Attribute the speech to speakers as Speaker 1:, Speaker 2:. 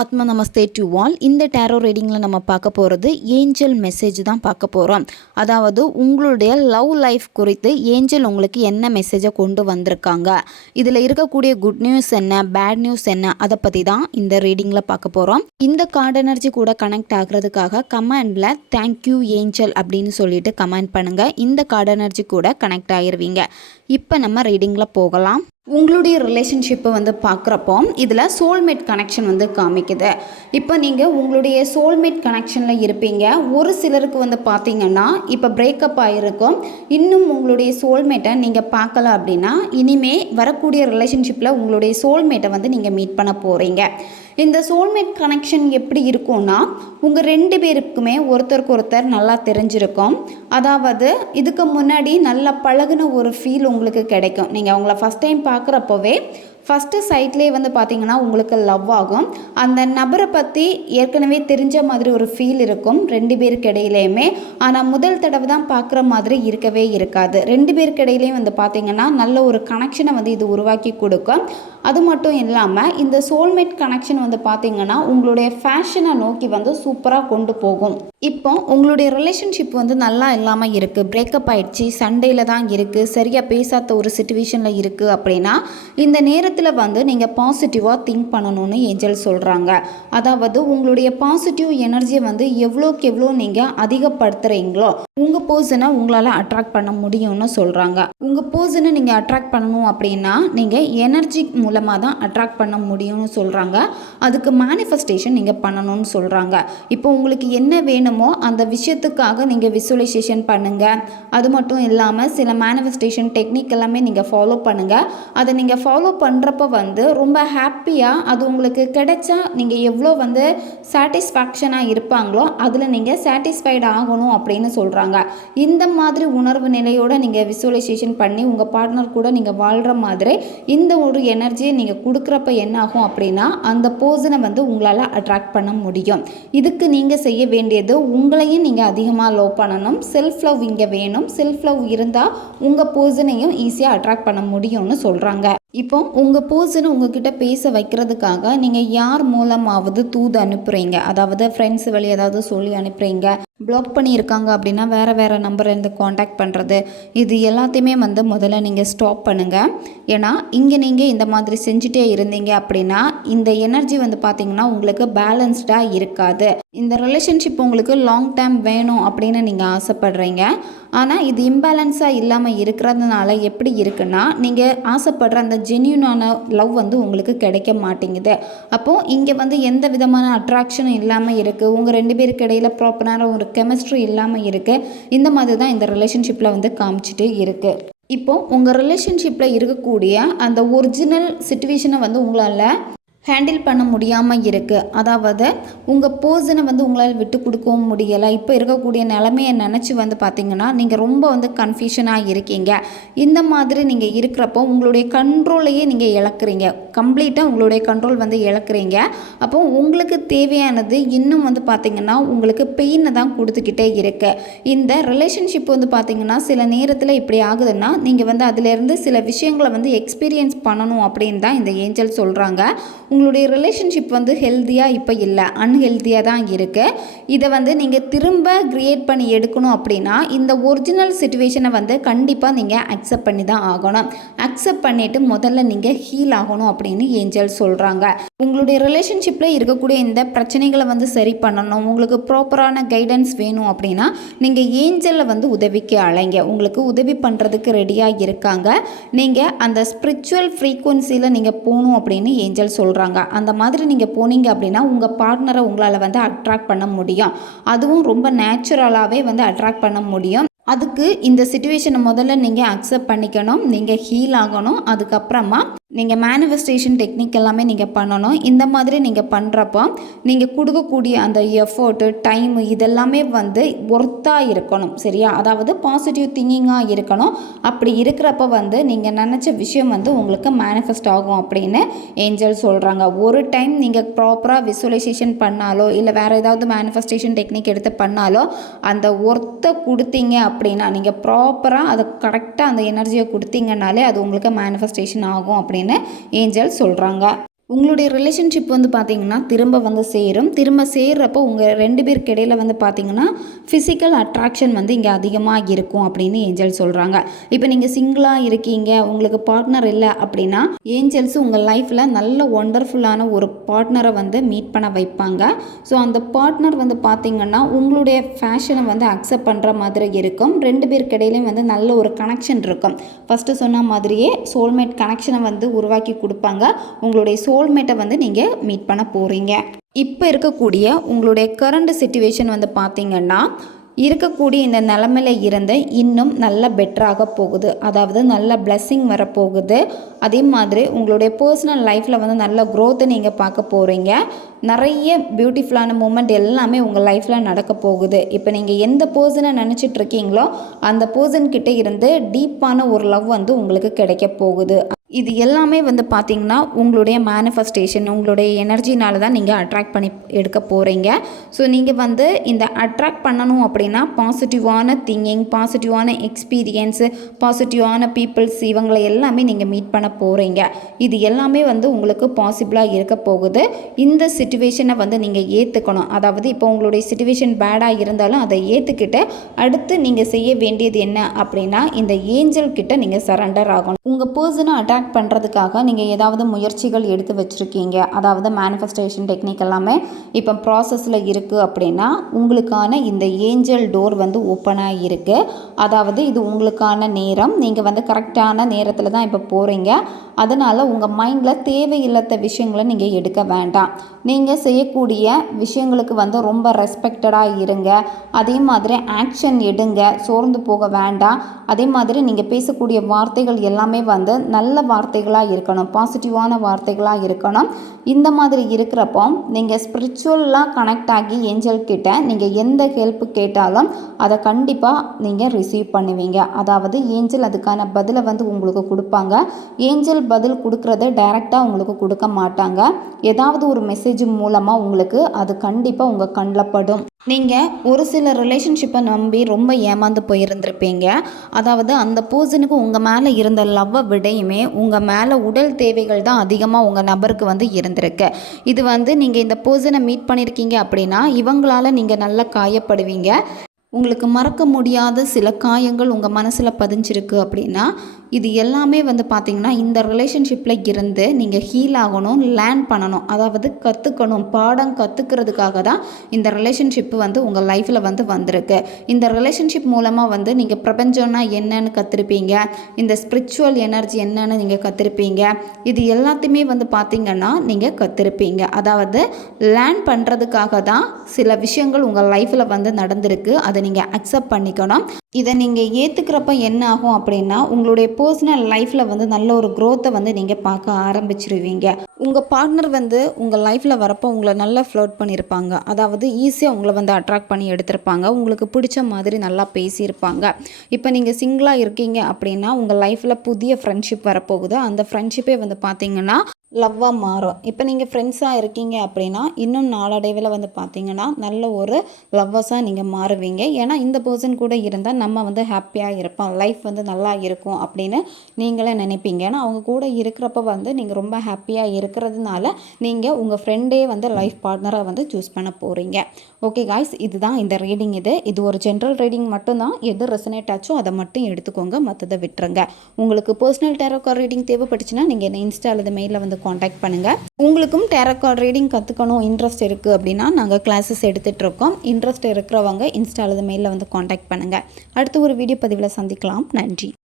Speaker 1: ஆத்மா நமஸ்தே டு வால் இந்த டேரோ ரீடிங்கில் நம்ம பார்க்க போகிறது ஏஞ்சல் மெசேஜ் தான் பார்க்க போகிறோம் அதாவது உங்களுடைய லவ் லைஃப் குறித்து ஏஞ்சல் உங்களுக்கு என்ன மெசேஜை கொண்டு வந்திருக்காங்க. இதில் இருக்கக்கூடிய குட் நியூஸ் என்ன பேட் நியூஸ் என்ன அதை பற்றி தான் இந்த ரீடிங்கில் பார்க்க போகிறோம் இந்த கார்டு எனர்ஜி கூட கனெக்ட் ஆகிறதுக்காக கமெண்டில் தேங்க்யூ ஏஞ்சல் அப்படின்னு சொல்லிட்டு கமெண்ட் பண்ணுங்கள் இந்த கார்டு எனர்ஜி கூட கனெக்ட் ஆகிருவீங்க இப்போ நம்ம ரீடிங்கில் போகலாம். உங்களுடைய ரிலேஷன்ஷிப்பை வந்து பார்க்குறப்போ இதில் சோல்மேட் கனெக்ஷன் வந்து காமிக்குது. இப்போ நீங்கள் உங்களுடைய சோல்மேட் கனெக்ஷனில் இருப்பீங்க. ஒரு சிலருக்கு வந்து பார்த்தீங்கன்னா இப்போ பிரேக்கப் ஆகிருக்கும் இன்னும் உங்களுடைய சோல்மேட்டை நீங்கள் பார்க்கல அப்படின்னா இனிமே வரக்கூடிய ரிலேஷன்ஷிப்பில் உங்களுடைய சோல்மேட்டை வந்து நீங்கள் மீட் பண்ண போகிறீங்க இந்த சோல்மேட் கனெக்ஷன் எப்படி இருக்கும்னா உங்கள் ரெண்டு பேருக்குமே ஒருத்தருக்கு ஒருத்தர் நல்லா தெரிஞ்சிருக்கும். அதாவது இதுக்கு முன்னாடி நல்லா பழகுன ஒரு ஃபீல் உங்களுக்கு கிடைக்கும். நீங்கள் அவங்கள ஃபஸ்ட் டைம் பார்க்குறப்பவே ஃபஸ்ட்டு சைட்லேயே வந்து பார்த்தீங்கன்னா உங்களுக்கு லவ் ஆகும். அந்த நபரை பற்றி ஏற்கனவே தெரிஞ்ச மாதிரி ஒரு ஃபீல் இருக்கும் ரெண்டு பேருக்கு இடையிலையுமே. ஆனால் முதல் தடவை தான் பார்க்குற மாதிரி இருக்கவே இருக்காது. ரெண்டு பேருக்கு இடையிலையும் வந்து பார்த்தீங்கன்னா நல்ல ஒரு கனெக்ஷனை வந்து இது உருவாக்கி கொடுக்கும். அது மட்டும் இல்லாமல் இந்த சோல்மேட் கனெக்ஷன் வந்து பார்த்தீங்கன்னா உங்களுடைய ஃபேஷனை நோக்கி வந்து சூப்பராக கொண்டு போகும். இப்போ உங்களுடைய ரிலேஷன்ஷிப் வந்து நல்லா இல்லாமல் இருக்குது பிரேக்கப் ஆயிடுச்சு சண்டேல தான் இருக்குது சரியாக பேசாத ஒரு சுச்சுவேஷனில் இருக்குது அப்படின்னா இந்த நேரத்தில் வந்து நீங்கள் பாசிட்டிவாக திங்க் பண்ணணும்னு ஏஞ்சல் சொல்கிறாங்க அதாவது உங்களுடைய பாசிட்டிவ் எனர்ஜியை வந்து எவ்வளோக்கு எவ்வளோ நீங்கள் அதிகப்படுத்துகிறீங்களோ உங்கள் பர்சனை உங்களால் அட்ராக்ட் பண்ண முடியும்னு சொல்கிறாங்க உங்கள் பர்சனை நீங்கள் அட்ராக்ட் பண்ணணும் அப்படின்னா நீங்கள் எனர்ஜி மூலமாக தான் அட்ராக்ட் பண்ண முடியும்னு சொல்கிறாங்க அதுக்கு மேனிஃபெஸ்டேஷன் நீங்கள் பண்ணணும்னு சொல்கிறாங்க இப்போ உங்களுக்கு என்ன வேணுமோ அந்த விஷயத்துக்காக நீங்கள் விசுவலைசேஷன் பண்ணுங்கள் அது மட்டும் இல்லாமல் சில மேனிஃபெஸ்டேஷன் டெக்னிக் எல்லாமே நீங்கள் ஃபாலோ பண்ணுங்கள் அதை நீங்கள் ஃபாலோ பண்ணுறப்ப வந்து ரொம்ப ஹாப்பியாக அது உங்களுக்கு கிடைச்சா நீங்கள் எவ்வளோ வந்து சாட்டிஸ்ஃபேக்ஷனாக இருப்பாங்களோ அதில் நீங்கள் சாட்டிஸ்ஃபைடு ஆகணும் அப்படின்னு சொல்கிறாங்க இந்த மாதிரி உணர்வு நிலையோடு நீங்கள் விசுவலைசேஷன் பண்ணி உங்கள் பார்ட்னர் கூட நீங்கள் வாழ்கிற மாதிரி இந்த ஒரு எனர்ஜியை நீங்கள் கொடுக்குறப்ப என்ன ஆகும் அப்படின்னா அந்த போர்சனை வந்து உங்களால் அட்ராக்ட் பண்ண முடியும். இதுக்கு நீங்கள் செய்ய வேண்டியது உங்களையும் நீங்கள் அதிகமாக லவ் பண்ணணும். செல்ஃப் லவ் இங்கே வேணும். செல்ஃப் லவ் இருந்தால் உங்கள் போர்சனையும் ஈஸியாக அட்ராக்ட் பண்ண முடியும்னு சொல்கிறாங்க இப்போ உங்கள் போர்சனை உங்ககிட்ட பேச வைக்கிறதுக்காக நீங்கள் யார் மூலமாவது தூது அனுப்புகிறீங்க அதாவது ஃப்ரெண்ட்ஸ் வழி ஏதாவது சொல்லி அனுப்புகிறீங்க பிளாக் பண்ணியிருக்காங்க அப்படின்னா வேறு வேறு நம்பர்லேருந்து காண்டாக்ட் பண்ணுறது இது எல்லாத்தையுமே வந்து முதல்ல நீங்கள் ஸ்டாப் பண்ணுங்கள் ஏன்னா இங்கே நீங்கள் இந்த மாதிரி செஞ்சுட்டே இருந்தீங்க அப்படின்னா இந்த எனர்ஜி வந்து பார்த்திங்கன்னா உங்களுக்கு பேலன்ஸ்டாக இருக்காது. இந்த ரிலேஷன்ஷிப் உங்களுக்கு லாங் டேர்ம் வேணும் அப்படின்னு நீங்கள் ஆசைப்படுறீங்க. ஆனால் இது இம்பேலன்ஸாக இல்லாமல் இருக்கிறதுனால எப்படி இருக்குன்னா நீங்கள் ஆசைப்படுற அந்த ஜென்யூனான லவ் வந்து உங்களுக்கு கிடைக்க மாட்டேங்குது. அப்போது இங்கே வந்து எந்த விதமான அட்ராக்ஷனும் இல்லாமல் இருக்குது உங்கள் ரெண்டு பேருக்கு இடையில் ப்ராப்பரான ஒரு கெமிஸ்ட்ரி இல்லாமல் இருக்குது இந்த மாதிரி தான் இந்த ரிலேஷன்ஷிப்பில் வந்து காமிச்சிட்டு இருக்குது இப்போது உங்கள் ரிலேஷன்ஷிப்பில் இருக்கக்கூடிய அந்த ஒரிஜினல் சுச்சுவேஷனை வந்து உங்களால் ஹேண்டில் பண்ண முடியாமல் இருக்குது அதாவது உங்கள் பர்சனை வந்து உங்களால் விட்டு கொடுக்கவும் முடியலை. இப்போ இருக்கக்கூடிய நிலமையை நினச்சி வந்து பார்த்திங்கன்னா நீங்கள் ரொம்ப வந்து கன்ஃபியூஷனாக இருக்கீங்க. இந்த மாதிரி நீங்கள் இருக்கிறப்போ உங்களுடைய கண்ட்ரோலையே நீங்கள் இழக்கிறீங்க. கம்ப்ளீட்டாக உங்களுடைய கண்ட்ரோல் வந்து இழக்கிறீங்க. அப்போ உங்களுக்கு தேவையானது இன்னும் வந்து பார்த்திங்கன்னா உங்களுக்கு பெயினை தான் கொடுத்துக்கிட்டே இருக்கு. இந்த ரிலேஷன்ஷிப் வந்து பார்த்திங்கன்னா சில நேரத்தில் இப்படி ஆகுதுன்னா நீங்கள் வந்து அதிலேருந்து சில விஷயங்களை வந்து எக்ஸ்பீரியன்ஸ் பண்ணணும் அப்படின்னு தான் இந்த ஏஞ்சல் சொல்கிறாங்க உங்களுடைய ரிலேஷன்ஷிப் வந்து ஹெல்த்தியாக இப்போ இல்லை. அன்ஹெல்த்தியாக தான் இருக்குது இதை வந்து நீங்கள் திரும்ப க்ரியேட் பண்ணி எடுக்கணும் அப்படின்னா இந்த ஒரிஜினல் சுச்சுவேஷனை வந்து கண்டிப்பாக நீங்கள் அக்செப்ட் பண்ணி தான் ஆகணும். அக்செப்ட் பண்ணிவிட்டு முதல்ல நீங்கள் ஹீல் ஆகணும் அப்படின்னு ஏஞ்சல் சொல்கிறாங்க உங்களுடைய ரிலேஷன்ஷிப்பில் இருக்கக்கூடிய இந்த பிரச்சனைகளை வந்து சரி பண்ணணும். உங்களுக்கு ப்ராப்பரான கைடன்ஸ் வேணும் அப்படின்னா நீங்கள் ஏஞ்சலில் வந்து உதவிக்கு அலைங்க. உங்களுக்கு உதவி பண்ணுறதுக்கு ரெடியாக இருக்காங்க. நீங்கள் அந்த ஸ்பிரிச்சுவல் ஃப்ரீக்குவன்சியில் நீங்கள் போகணும் அப்படின்னு ஏஞ்சல் சொல்கிறாங்க அந்த மாதிரி நீங்கள் போனீங்க அப்படின்னா உங்கள் பார்ட்னரை உங்களால் வந்து அட்ராக்ட் பண்ண முடியும். அதுவும் ரொம்ப நேச்சுரலாகவே வந்து அட்ராக்ட் பண்ண முடியும். அதுக்கு இந்த சுச்சுவேஷனை முதல்ல நீங்கள் அக்செப்ட் பண்ணிக்கணும். நீங்கள் ஹீல் ஆகணும். அதுக்கப்புறமா நீங்கள் மேனிஃபெஸ்டேஷன் டெக்னிக் எல்லாமே நீங்கள் பண்ணணும். இந்த மாதிரி நீங்கள் பண்ணுறப்போ நீங்கள் கொடுக்கக்கூடிய அந்த எஃபர்ட்டு டைமு இதெல்லாமே வந்து ஒர்த்தாக இருக்கணும். சரியா? அதாவது பாசிட்டிவ் திங்கிங்காக இருக்கணும். அப்படி இருக்கிறப்ப வந்து நீங்கள் நினச்ச விஷயம் வந்து உங்களுக்கு மேனிஃபெஸ்ட் ஆகும் அப்படின்னு ஏஞ்சல் சொல்கிறாங்க ஒரு டைம் நீங்கள் ப்ராப்பராக விசுவலைசேஷன் பண்ணாலோ இல்லை வேறு ஏதாவது மேனிஃபெஸ்டேஷன் டெக்னிக் எடுத்து பண்ணாலோ அந்த ஒர்த்தை கொடுத்தீங்க அப்படின்னா நீங்கள் ப்ராப்பராக அதை கரெக்டாக அந்த எனர்ஜியை கொடுத்தீங்கனாலே அது உங்களுக்கு மேனிஃபெஸ்டேஷன் ஆகும் அப்படின்னு ஏஞ்சல் சொல்கிறாங்க உங்களுடைய ரிலேஷன்ஷிப் வந்து பார்த்திங்கன்னா திரும்ப வந்து சேரும். திரும்ப சேர்றப்போ உங்கள் ரெண்டு பேருக்கு இடையில வந்து பார்த்தீங்கன்னா ஃபிசிக்கல் அட்ராக்ஷன் வந்து இங்கே அதிகமாக இருக்கும் அப்படின்னு ஏஞ்சல் சொல்கிறாங்க இப்போ நீங்கள் சிங்கிளாக இருக்கீங்க உங்களுக்கு பார்ட்னர் இல்லை அப்படின்னா ஏஞ்சல்ஸ் உங்கள் லைஃப்பில் நல்ல ஒண்டர்ஃபுல்லான ஒரு பார்ட்னரை வந்து மீட் பண்ண வைப்பாங்க. ஸோ அந்த பார்ட்னர் வந்து பார்த்திங்கன்னா உங்களுடைய ஃபேஷனை வந்து அக்செப்ட் பண்ணுற மாதிரி இருக்கும். ரெண்டு பேருக்கு இடையிலையும் வந்து நல்ல ஒரு கனெக்ஷன் இருக்கும். ஃபஸ்ட்டு சொன்ன மாதிரியே சோல்மேட் கனெக்ஷனை வந்து உருவாக்கி கொடுப்பாங்க. உங்களுடைய சோல்மேட்டை வந்து நீங்கள் மீட் பண்ண போகிறீங்க இப்போ இருக்கக்கூடிய உங்களுடைய கரண்ட் சுச்சுவேஷன் வந்து பார்த்திங்கன்னா இருக்கக்கூடிய இந்த நிலமையில இருந்து இன்னும் நல்ல பெட்டராக போகுது. அதாவது நல்ல blessing வரப்போகுது. அதே மாதிரி உங்களுடைய பர்சனல் லைஃப்பில் வந்து நல்ல growth நீங்கள் பார்க்க போகிறீங்க நிறைய பியூட்டிஃபுல்லான மூமெண்ட் எல்லாமே உங்கள் லைஃப்பில் நடக்க போகுது. இப்போ நீங்கள் எந்த பர்சனை நினச்சிட்டு இருக்கீங்களோ அந்த பர்சன்கிட்ட இருந்து டீப்பான ஒரு லவ் வந்து உங்களுக்கு கிடைக்க போகுது. இது எல்லாமே வந்து பார்த்திங்கன்னா உங்களுடைய மேனிஃபெஸ்டேஷன் உங்களுடைய எனர்ஜினால தான் நீங்கள் அட்ராக்ட் பண்ணி எடுக்க போகிறீங்க ஸோ நீங்கள் வந்து இந்த அட்ராக்ட் பண்ணணும் அப்படின்னா பாசிட்டிவான திங்கிங் பாசிட்டிவான எக்ஸ்பீரியன்ஸு பாசிட்டிவான பீப்புள்ஸ் இவங்களை எல்லாமே நீங்கள் மீட் பண்ண போகிறீங்க இது எல்லாமே வந்து உங்களுக்கு பாசிபிளாக இருக்க போகுது. இந்த சுச்சுவேஷனை வந்து நீங்கள் ஏற்றுக்கணும் அதாவது இப்போ உங்களுடைய சுச்சுவேஷன் பேடாக இருந்தாலும் அதை ஏற்றுக்கிட்டு அடுத்து நீங்கள் செய்ய வேண்டியது என்ன அப்படின்னா இந்த ஏஞ்சல் கிட்ட நீங்கள் சரண்டர் ஆகணும். உங்கள் பர்சனை அட்ராக்ட் பண்ணுறதுக்காக நீங்கள் ஏதாவது முயற்சிகள் எடுத்து வச்சுருக்கீங்க. அதாவது மேனிஃபெஸ்டேஷன் டெக்னிக் எல்லாமே இப்போ ப்ராசஸில் இருக்குது அப்படின்னா உங்களுக்கான இந்த ஏஞ்சல் டோர் வந்து ஓப்பனாக இருக்குது அதாவது இது உங்களுக்கான நேரம். நீங்கள் வந்து கரெக்டான நேரத்தில் தான் இப்போ போகிறீங்க அதனால் உங்கள் மைண்டில் தேவையில்லாத விஷயங்களை நீங்கள் எடுக்க வேண்டாம். நீங்கள் செய்யக்கூடிய விஷயங்களுக்கு வந்து ரொம்ப ரெஸ்பெக்டடாக இருங்க. அதே மாதிரி ஆக்ஷன் எடுங்க. சோர்ந்து போக வேண்டாம். அதே மாதிரி நீங்கள் பேசக்கூடிய வார்த்தைகள் எல்லாமே வந்து நல்ல வார்த்தைகளாக இருக்கணும். பாசிட்டிவான வார்த்தைகளாக இருக்கணும். இந்த மாதிரி இருக்கிறப்போ நீங்கள் ஸ்பிரிச்சுவலாக கனெக்ட் ஆகி ஏஞ்சல் கிட்ட நீங்கள் எந்த ஹெல்ப் கேட்டாலும் அதை கண்டிப்பாக நீங்கள் ரிசீவ் பண்ணுவீங்க. அதாவது ஏஞ்சல் அதுக்கான பதிலை வந்து உங்களுக்கு கொடுப்பாங்க. ஏஞ்சல் பதில் கொடுக்குறத டைரெக்டாக உங்களுக்கு கொடுக்க மாட்டாங்க. ஏதாவது ஒரு மெசேஜ் மூலமாக உங்களுக்கு அது கண்டிப்பாக உங்கள் கண்ணில் படும். நீங்கள் ஒரு சில ரிலேஷன்ஷிப்பை நம்பி ரொம்ப ஏமாந்து போயிருந்திருப்பீங்க. அதாவது அந்த பர்சனுக்கு உங்கள் மேலே இருந்த லவ்வை விடையுமே உங்கள் மேலே உடல் தேவைகள் தான் அதிகமாக உங்கள் நபருக்கு வந்து இருந்திருக்கு. இது வந்து நீங்கள் இந்த பர்சனை மீட் பண்ணியிருக்கீங்க அப்படின்னா இவங்களால் நீங்கள் நல்லா காயப்படுவீங்க. உங்களுக்கு மறக்க முடியாத சில காயங்கள் உங்கள் மனசில் பதிஞ்சிருக்கு அப்படின்னா இது எல்லாமே வந்து பார்த்திங்கன்னா இந்த ரிலேஷன்ஷிப்பில் இருந்து நீங்கள் ஹீல் ஆகணும் லேர்ன் பண்ணணும். அதாவது கற்றுக்கணும் பாடம் கற்றுக்கிறதுக்காக தான் இந்த ரிலேஷன்ஷிப் வந்து உங்கள் லைஃப்பில் வந்து வந்திருக்கு. இந்த ரிலேஷன்ஷிப் மூலமாக வந்து நீங்கள் பிரபஞ்சம்னா என்னன்னு கற்றுருப்பீங்க இந்த ஸ்பிரிச்சுவல் எனர்ஜி என்னன்னு நீங்கள் கற்றுருப்பீங்க இது எல்லாத்தையுமே வந்து பார்த்திங்கன்னா நீங்கள் கற்றுருப்பீங்க அதாவது லேர்ன் பண்ணுறதுக்காக தான் சில விஷயங்கள் உங்கள் லைஃப்பில் வந்து நடந்திருக்கு. அதை நீங்கள் அக்செப்ட் பண்ணிக்கணும். இதை நீங்கள் ஏற்றுக்கிறப்ப என்ன ஆகும் அப்படின்னா உங்களுடைய பர்சனல் லைஃப்பில் வந்து நல்ல ஒரு க்ரோத்தை வந்து நீங்கள் பார்க்க ஆரம்பிச்சிருவீங்க. உங்கள் பார்ட்னர் வந்து உங்கள் லைஃப்பில் வரப்போ உங்களை நல்லா ஃப்ளோட் பண்ணியிருப்பாங்க அதாவது ஈஸியாக உங்களை வந்து அட்ராக்ட் பண்ணி எடுத்திருப்பாங்க. உங்களுக்கு பிடிச்ச மாதிரி நல்லா பேசியிருப்பாங்க. இப்போ நீங்கள் சிங்கிளாக இருக்கீங்க அப்படின்னா உங்கள் லைஃப்பில் புதிய ஃப்ரெண்ட்ஷிப் வரப்போகுது. அந்த ஃப்ரெண்ட்ஷிப்பே வந்து பார்த்தீங்கன்னா லவ்வாக மாறும். இப்போ நீங்கள் ஃப்ரெண்ட்ஸாக இருக்கீங்க அப்படின்னா இன்னும் நாளடைவில் வந்து பார்த்தீங்கன்னா நல்ல ஒரு லவ்வர்ஸாக நீங்கள் மாறுவீங்க. ஏன்னா இந்த பர்சன் கூட இருந்தால் நம்ம வந்து ஹாப்பியாக இருப்போம். லைஃப் வந்து நல்லா இருக்கும் அப்படின்னு நீங்களே நினைப்பீங்க. ஏன்னா அவங்க கூட இருக்கிறப்ப வந்து நீங்கள் ரொம்ப ஹாப்பியாக இருக்கிறதுனால நீங்கள் உங்கள் ஃப்ரெண்டே வந்து லைஃப் பார்ட்னராக வந்து சூஸ் பண்ண போகிறீங்க ஓகே காய்ஸ் இதுதான் இந்த ரீடிங் இது. இது ஒரு ஜென்ரல் ரீடிங் மட்டும்தான். எது ரெசனேட் ஆச்சோ அதை மட்டும் எடுத்துக்கோங்க. மற்றதை விட்டுருங்க. உங்களுக்கு பர்சனல் டேரோக்கார் ரீடிங் தேவைப்பட்டுச்சுன்னா நீங்கள் என்ன இன்ஸ்டா அல்லது மெயிலில் வந்து காண்டாக்ட் பண்ணுங்கள் உங்களுக்கும் டேரக்கார்ட் ரீடிங் கற்றுக்கணும் இன்ட்ரெஸ்ட் இருக்குது அப்படின்னா நாங்கள் கிளாஸஸ் எடுத்துகிட்ருக்கோம் இன்ட்ரெஸ்ட் இருக்கிறவங்க இன்ஸ்டா அல்லது மெயிலில் வந்து காண்டாக்ட் பண்ணுங்கள் அடுத்து ஒரு வீடியோ பதிவில் சந்திக்கலாம். நன்றி.